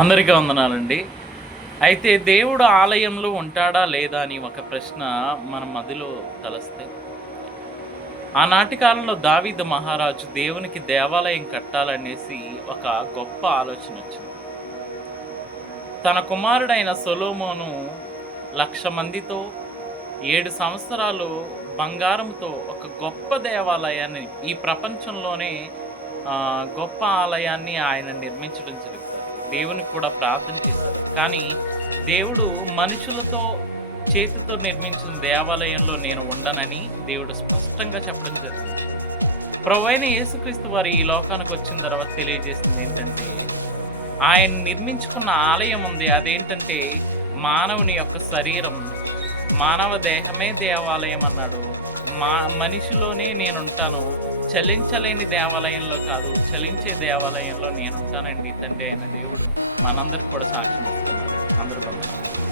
అందరికీ వందనాలండి. అయితే దేవుడు ఆలయంలో ఉంటాడా లేదా అని ఒక ప్రశ్న మన మదిలో తలస్తే. ఆనాటి కాలంలో దావీద్ మహారాజు దేవునికి దేవాలయం కట్టాలనేసి ఒక గొప్ప ఆలోచన వచ్చింది. తన కుమారుడైన సొలోమోను లక్ష మందితో ఏడు సంవత్సరాలు బంగారంతో ఒక గొప్ప దేవాలయాన్ని ఈ ప్రపంచంలోనే గొప్ప ఆలయాన్ని ఆయన నిర్మించడం జరుగుతుంది. దేవునికి కూడా ప్రార్థన చేశారు. కానీ దేవుడు మనుషులతో చేతితో నిర్మించిన దేవాలయంలో నేను ఉండనని దేవుడు స్పష్టంగా చెప్పడం జరిగింది. ప్రభు అయిన యేసుక్రీస్తు వారు ఈ లోకానికి వచ్చిన తర్వాత తెలియజేసింది ఏంటంటే ఆయన నిర్మించుకున్న ఆలయం ఉంది. అదేంటంటే మానవుని యొక్క శరీరం మానవ దేహమే దేవాలయం అన్నాడు. మా మనిషిలోనే నేనుంటాను. చలించలేని దేవాలయంలో కాదు చలించే దేవాలయంలో నేనుంటానండి తండ్రి అయిన దేవుడు. మనందరికి కూడా సాక్ష్యం ఇస్తున్నాడు. అందరూ పొందనాలి